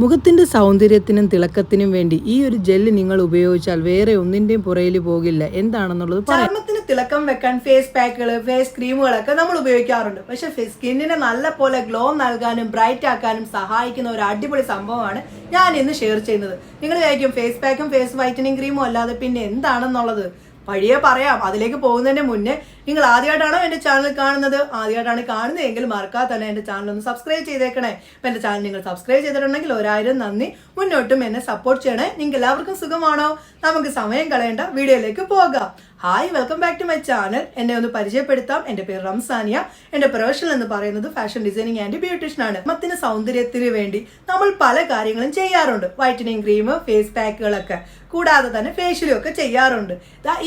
മുഖത്തിൻ്റെ സൗന്ദര്യത്തിനും തിളക്കത്തിനും വേണ്ടി ഈ ഒരു ജെല്ല് നിങ്ങൾ ഉപയോഗിച്ചാൽ വേറെ ഒന്നിൻ്റെയും പുറയിൽ പോകില്ല. എന്താണെന്നുള്ളത് ചർമ്മത്തിന് തിളക്കം വെക്കാൻ ഫേസ് പാക്കുകൾ, ഫേസ് ക്രീമുകളൊക്കെ നമ്മൾ ഉപയോഗിക്കാറുണ്ട്. പക്ഷെ സ്കിന്നിനെ നല്ല പോലെ ഗ്ലോ നൽകാനും ബ്രൈറ്റ് ആക്കാനും സഹായിക്കുന്ന ഒരു അടിപൊളി സംഭവമാണ് ഞാൻ ഇന്ന് ഷെയർ ചെയ്യുന്നത്. നിങ്ങൾ വിചാരിക്കും ഫേസ് പാക്കും ഫേസ് വൈറ്റനിങ് ക്രീമും അല്ലാതെ പിന്നെ എന്താണെന്നുള്ളത്. വഴിയെ പറയാം. അതിലേക്ക് പോകുന്നതിന് മുന്നേ നിങ്ങൾ ആദ്യമായിട്ടാണോ എൻ്റെ ചാനൽ കാണുന്നത്? ആദ്യമായിട്ടാണ് കാണുന്നതെങ്കിൽ മറക്കാതെ തന്നെ എൻ്റെ ചാനൽ ഒന്ന് സബ്സ്ക്രൈബ് ചെയ്തേക്കണേ. അപ്പം എൻ്റെ ചാനൽ നിങ്ങൾ സബ്സ്ക്രൈബ് ചെയ്തിട്ടുണ്ടെങ്കിൽ 1000 നന്ദി. മുന്നോട്ടും എന്നെ സപ്പോർട്ട് ചെയ്യണേ. നിങ്ങൾക്ക് എല്ലാവർക്കും സുഖമാണോ? നമുക്ക് സമയം കളയേണ്ട വീഡിയോയിലേക്ക് പോകാം. Hi, welcome back to my channel. എന്നെ ഒന്ന് പരിചയപ്പെടുത്താം. എൻ്റെ പേര് റംസാനിയ. എൻ്റെ പ്രൊഫഷൻ എന്ന് പറയുന്നത് ഫാഷൻ ഡിസൈനിങ് ആൻഡ് ബ്യൂട്ടീഷ്യൻ ആണ്. ചർമ്മത്തിന് സൗന്ദര്യത്തിന് വേണ്ടി നമ്മൾ പല കാര്യങ്ങളും ചെയ്യാറുണ്ട്. വൈറ്റനിങ് ക്രീം, ഫേസ് പാക്കുകളൊക്കെ, കൂടാതെ തന്നെ ഫേഷ്യലും ഒക്കെ ചെയ്യാറുണ്ട്.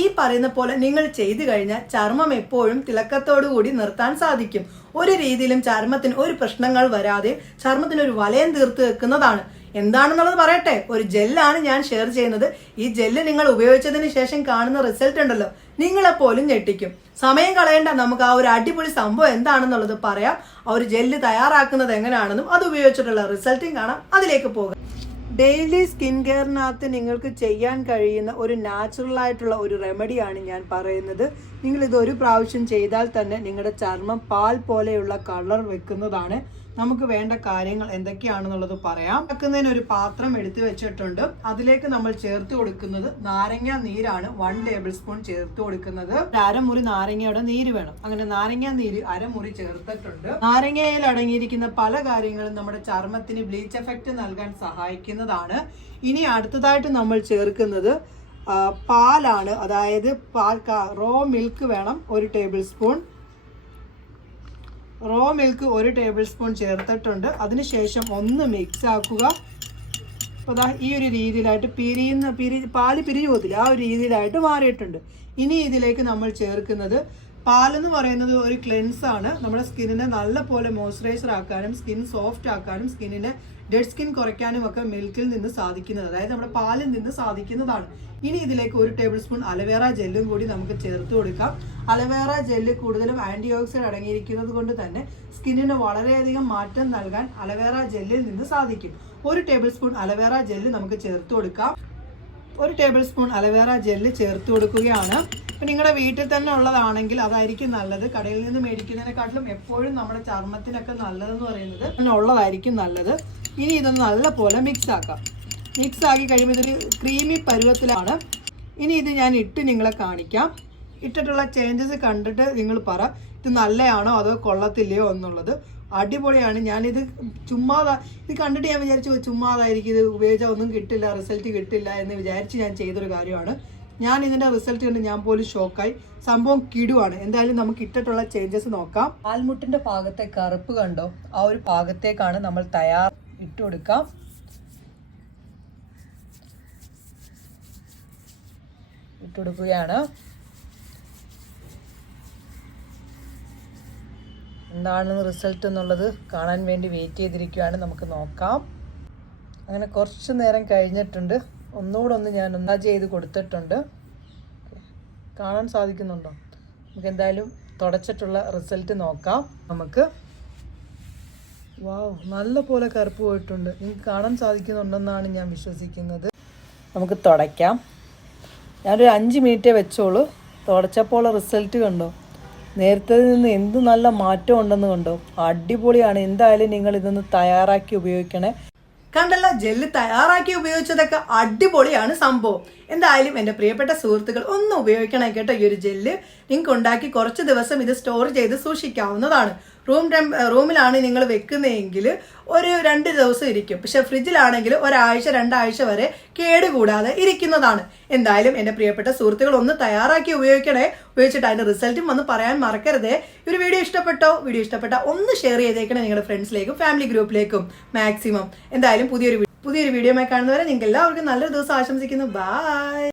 ഈ പറയുന്ന പോലെ നിങ്ങൾ ചെയ്തു കഴിഞ്ഞാൽ ചർമ്മം എപ്പോഴും തിളക്കത്തോടു കൂടി നിർത്താൻ സാധിക്കും. ഒരു രീതിയിലും ചർമ്മത്തിന് ഒരു പ്രശ്നങ്ങൾ വരാതെ ചർമ്മത്തിന് ഒരു വലയം തീർത്ത് വെക്കുന്നതാണ്. എന്താണെന്നുള്ളത് പറയട്ടെ. ഒരു ജെല്ലാണ് ഞാൻ ഷെയർ ചെയ്യുന്നത്. ഈ ജെല്ല് നിങ്ങൾ ഉപയോഗിച്ചതിന് ശേഷം കാണുന്ന റിസൾട്ട് ഉണ്ടല്ലോ, നിങ്ങളെപ്പോലും ഞെട്ടിക്കും. സമയം കളയേണ്ട, നമുക്ക് ആ ഒരു അടിപൊളി സംഭവം എന്താണെന്നുള്ളത് പറയാം. ആ ഒരു ജെല്ല് തയ്യാറാക്കുന്നത് എങ്ങനെയാണെന്നും അത് ഉപയോഗിച്ചിട്ടുള്ള റിസൾട്ടും കാണാം. അതിലേക്ക് പോകാം. ഡെയിലി സ്കിൻ കെയറിനകത്ത് നിങ്ങൾക്ക് ചെയ്യാൻ കഴിയുന്ന ഒരു നാച്ചുറൽ ആയിട്ടുള്ള ഒരു റെമഡിയാണ് ഞാൻ പറയുന്നത്. നിങ്ങൾ ഇത് ഒരു പ്രാവശ്യം ചെയ്താൽ തന്നെ നിങ്ങളുടെ ചർമ്മം പാൽ പോലെയുള്ള കളർ വെക്കുന്നതാണ്. നമുക്ക് വേണ്ട കാര്യങ്ങൾ എന്തൊക്കെയാണെന്നുള്ളത് പറയാം. വെക്കുന്നതിന് ഒരു പാത്രം എടുത്തു വെച്ചിട്ടുണ്ട്. അതിലേക്ക് നമ്മൾ ചേർത്ത് കൊടുക്കുന്നത് നാരങ്ങ നീരാണ്. 1 ടേബിൾ സ്പൂൺ ചേർത്ത് കൊടുക്കുന്നത്. അരമുറി നാരങ്ങയുടെ നീര് വേണം. അങ്ങനെ നാരങ്ങ നീര് അരമുറി ചേർത്തിട്ടുണ്ട്. നാരങ്ങയിൽ അടങ്ങിയിരിക്കുന്ന പല കാര്യങ്ങളും നമ്മുടെ ചർമ്മത്തിന് ബ്ലീച്ച് എഫക്റ്റ് നൽകാൻ സഹായിക്കുന്നതാണ്. ഇനി അടുത്തതായിട്ട് നമ്മൾ ചേർക്കുന്നത് പാലാണ്. അതായത് റോ മിൽക്ക് വേണം. 1 tablespoon raw milk 1 tablespoon ചേർത്തിട്ടുണ്ട്. അതിനുശേഷം ഒന്ന് മിക്സ് ആക്കുക. അപ്പോൾ അതാ ഈ ഒരു രീതിയിലായിട്ട് പാല് പിരിഞ്ഞു പോകത്തില്ല, ആ ഒരു രീതിയിലായിട്ട് മാറിയിട്ടുണ്ട്. ഇനി ഇതിലേക്ക് നമ്മൾ ചേർക്കുന്നത് പാലെന്ന് പറയുന്നത് ഒരു ക്ലെൻസ് ആണ്. നമ്മുടെ സ്കിന്നിനെ നല്ല പോലെ മോയ്സ്ചറൈസർ ആക്കാനും സ്കിൻ സോഫ്റ്റ് ആക്കാനും സ്കിന്നിനെ ഡെഡ് സ്കിൻ കുറയ്ക്കാനും ഒക്കെ മിൽക്കിൽ നിന്ന് സാധിക്കുന്നത്, അതായത് നമ്മുടെ പാലിൽ നിന്ന് സാധിക്കുന്നതാണ്. ഇനി ഇതിലേക്ക് 1 ടേബിൾ സ്പൂൺ അലവേറ ജെല്ലും കൂടി നമുക്ക് ചേർത്ത് കൊടുക്കാം. അലവേറ ജെല്ല് കൂടുതലും ആന്റി ഓക്സിഡന്റ് അടങ്ങിയിരിക്കുന്നത് കൊണ്ട് തന്നെ സ്കിന്നിന് വളരെയധികം മാറ്റം നൽകാൻ അലവേറ ജെല്ലിൽ നിന്ന് സാധിക്കും. 1 ടേബിൾ സ്പൂൺ അലവേറ ജെല്ല് നമുക്ക് ചേർത്ത് കൊടുക്കാം. 1 ടേബിൾ സ്പൂൺ അലവേറ ജെല്ല് ചേർത്ത് കൊടുക്കുകയാണ്. ഇപ്പം നിങ്ങളുടെ വീട്ടിൽ തന്നെ ഉള്ളതാണെങ്കിൽ അതായിരിക്കും നല്ലത്. കടയിൽ നിന്ന് മേടിക്കുന്നതിനെക്കാട്ടിലും എപ്പോഴും നമ്മുടെ ചർമ്മത്തിനൊക്കെ നല്ലതെന്ന് പറയുന്നത് തന്നെ ഉള്ളതായിരിക്കും നല്ലത്. ഇനി ഇതൊന്ന് നല്ല പോലെ മിക്സ് ആക്കാം. മിക്സ് ആക്കി കഴിയുമ്പോൾ ഇതൊരു ക്രീമി പരുവത്തിലാണ്. ഇനി ഇത് ഞാൻ ഇട്ട് നിങ്ങളെ കാണിക്കാം. ഇട്ടിട്ടുള്ള ചേഞ്ചസ് കണ്ടിട്ട് നിങ്ങൾ പറ, ഇത് നല്ലതാണോ അതോ കൊള്ളത്തില്ലയോ എന്നുള്ളത്. അടിപൊളിയാണ്. ഞാനിത് ഇത് കണ്ടിട്ട് ഞാൻ വിചാരിച്ചു ചുമ്മാതായിരിക്കും, ഇത് ഉപയോഗിച്ചാൽ ഒന്നും കിട്ടില്ല, റിസൾട്ട് കിട്ടില്ല എന്ന് വിചാരിച്ച് ഞാൻ ചെയ്തൊരു കാര്യമാണ്. ഞാൻ ഇതിൻ്റെ റിസൾട്ട് കണ്ട് ഞാൻ പോലും ഷോക്കായി. സംഭവം കിടുവാണ്. എന്തായാലും നമുക്ക് ഇട്ടിട്ടുള്ള ചേഞ്ചസ് നോക്കാം. കാൽമുട്ടിൻ്റെ ഭാഗത്തെ കറുപ്പ് കണ്ടോ? ആ ഒരു ഭാഗത്തേക്കാണ് നമ്മൾ ഇട്ട് കൊടുക്കാം. ഇട്ടുകൊടുക്കുകയാണ്. എന്താണ് റിസൾട്ട് എന്നുള്ളത് കാണാൻ വേണ്ടി വെയിറ്റ് ചെയ്തിരിക്കുകയാണ്. നമുക്ക് നോക്കാം. അങ്ങനെ കുറച്ച് നേരം കഴിഞ്ഞിട്ടുണ്ട്. ഒന്നുകൂടെ ഞാൻ ചെയ്ത് കൊടുത്തിട്ടുണ്ട്. കാണാൻ സാധിക്കുന്നുണ്ടോ? നമുക്ക് എന്തായാലും തുടച്ചിട്ടുള്ള റിസൾട്ട് നോക്കാം. നമുക്ക് വാവ്, നല്ല പോലെ കറുപ്പ് പോയിട്ടുണ്ട്. നിങ്ങൾക്ക് കാണാൻ സാധിക്കുന്നുണ്ടെന്നാണ് ഞാൻ വിശ്വസിക്കുന്നത്. നമുക്ക് തുടയ്ക്കാം. ഞാനൊരു 5 മിനിറ്റേ വെച്ചോളൂ. തുടച്ചപ്പോൾ റിസൾട്ട് കണ്ടോ? നേരത്തെ നിന്ന് എന്ത് നല്ല മാറ്റം ഉണ്ടെന്ന് കണ്ടോ? അടിപൊളിയാണ്. എന്തായാലും നിങ്ങൾ ഇതൊന്ന് തയ്യാറാക്കി ഉപയോഗിക്കണേ. കണ്ടല്ല, ജെല്ല് തയ്യാറാക്കി ഉപയോഗിച്ചതൊക്കെ അടിപൊളിയാണ് സംഭവം. എന്തായാലും എൻ്റെ പ്രിയപ്പെട്ട സുഹൃത്തുക്കൾ ഒന്ന് ഉപയോഗിക്കണം കേട്ടോ. ഈ ഒരു ജെല്ല് നിങ്ങൾക്ക് ഉണ്ടാക്കി കുറച്ച് ദിവസം ഇത് സ്റ്റോർ ചെയ്ത് സൂക്ഷിക്കാവുന്നതാണ്. റൂമിലാണ് നിങ്ങൾ വെക്കുന്നതെങ്കിൽ ഒരു 2 ദിവസം ഇരിക്കും. പക്ഷെ ഫ്രിഡ്ജിലാണെങ്കിൽ 1 ആഴ്ച 2 ആഴ്ച വരെ കേടുകൂടാതെ ഇരിക്കുന്നതാണ്. എന്തായാലും എൻ്റെ പ്രിയപ്പെട്ട സുഹൃത്തുക്കൾ ഒന്ന് തയ്യാറാക്കി ഉപയോഗിക്കണേ. ഉപയോഗിച്ചിട്ട് അതിൻ്റെ റിസൾട്ടും വന്ന് പറയാൻ മറക്കരുതേ. ഒരു വീഡിയോ ഇഷ്ടപ്പെട്ടാൽ ഒന്ന് ഷെയർ ചെയ്തേക്കണേ നിങ്ങളുടെ ഫ്രണ്ട്സിലേക്കും ഫാമിലി ഗ്രൂപ്പിലേക്കും മാക്സിമം. എന്തായാലും പുതിയൊരു വീഡിയോയുമായി കാണുന്നവരെ നിങ്ങൾക്ക് എല്ലാവർക്കും നല്ലൊരു ദിവസം ആശംസിക്കുന്നു. ബൈ.